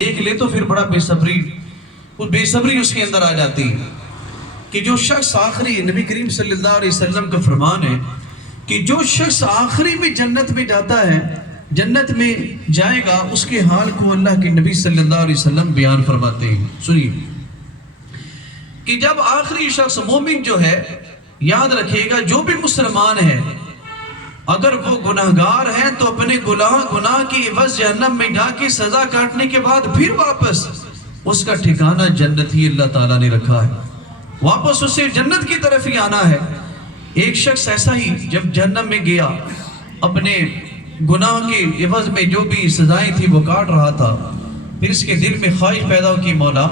دیکھ لے تو پھر بڑا بے صبری اس کے اندر آ جاتی ہے کہ جو شخص آخری، نبی کریم صلی اللہ علیہ وسلم کا فرمان ہے کہ جو شخص آخری میں جنت میں جاتا ہے، جنت میں جائے گا، اس کے حال کو اللہ کے نبی صلی اللہ علیہ وسلم بیان فرماتے ہیں۔ سنیے کہ جب آخری شخص مومن جو ہے، یاد رکھیے گا جو بھی مسلمان ہے، اگر وہ گناہگار ہے تو اپنے گناہ کی عوض جہنم میں جا کے سزا کاٹنے کے بعد پھر واپس اس کا ٹھکانہ جنت ہی اللہ تعالیٰ نے رکھا ہے، واپس اسے جنت کی طرف ہی آنا ہے۔ ایک شخص ایسا ہی جب جہنم میں گیا، اپنے گناہ کے عوض میں جو بھی سزائیں تھی وہ کاٹ رہا تھا، پھر اس کے دل میں خواہش پیدا کی، مولا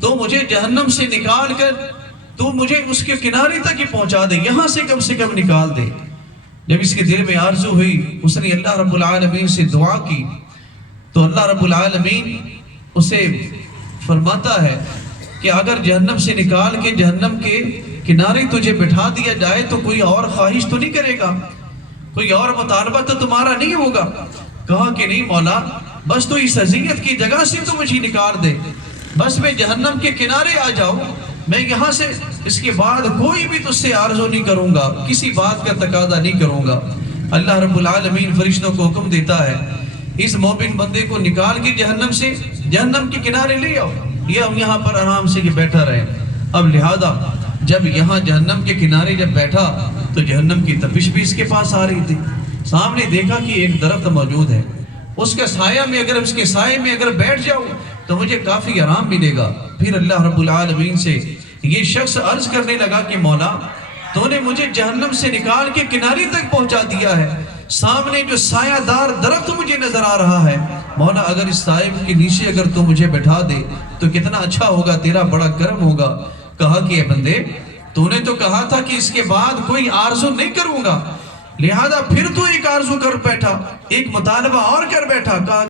تو مجھے جہنم سے نکال کر تو مجھے اس کے کنارے تک ہی پہنچا دے، یہاں سے کم نکال دے۔ جب اس کے دل میں آرزو ہوئی، اس نے اللہ رب العالمین سے دعا کی تو اللہ رب العالمین اسے فرماتا ہے کہ اگر جہنم سے نکال کے جہنم کے کنارے تجھے بٹھا دیا جائے تو کوئی اور خواہش تو نہیں کرے گا، کوئی اور مطالبہ تو تمہارا نہیں ہوگا؟ کہا کہ نہیں مولا، بس تو اس اذیت کی جگہ سے تو مجھے نکال دے، بس میں جہنم کے کنارے آ جاؤں، میں یہاں سے اس کے بعد کوئی بھی تجھ سے آرزو نہیں کروں گا، کسی بات کا تقاضا نہیں کروں گا۔ اللہ رب العالمین فرشتوں کو حکم دیتا ہے اس مومن بندے کو نکال کے جہنم سے جہنم کے کنارے لے آؤ، یہ یہاں پر آرام سے یہ بیٹھا رہے۔ اب لہذا جب یہاں جہنم کے کنارے جب بیٹھا تو جہنم کی تپش بھی اس کے پاس آ رہی تھی، سامنے دیکھا کہ ایک درخت موجود ہے، اس کے سایہ میں اگر اس کے سائے میں اگر بیٹھ جاؤ تو مجھے کافی آرام ملے گا۔ پھر اللہ رب العالمین سے یہ شخص عرض کرنے لگا کہ مولا تو نے مجھے جہنم سے نکال کے کنارے تک پہنچا دیا ہے، سامنے جو سایہ دار درخت مجھے نظر آ رہا ہے، مولا اگر اس سائے کے نیچے اگر تو مجھے بٹھا دے تو کتنا اچھا ہوگا، تیرا بڑا کرم ہوگا۔ کہا کہ اے بندے، تو نے تو کہا تھا کہ اس کے بعد کوئی آرزو نہیں کروں گا، لہذا پھر تو ایک آرزو کر بیٹھا، ایک مطالبہ اور کر بیٹھا۔ کہا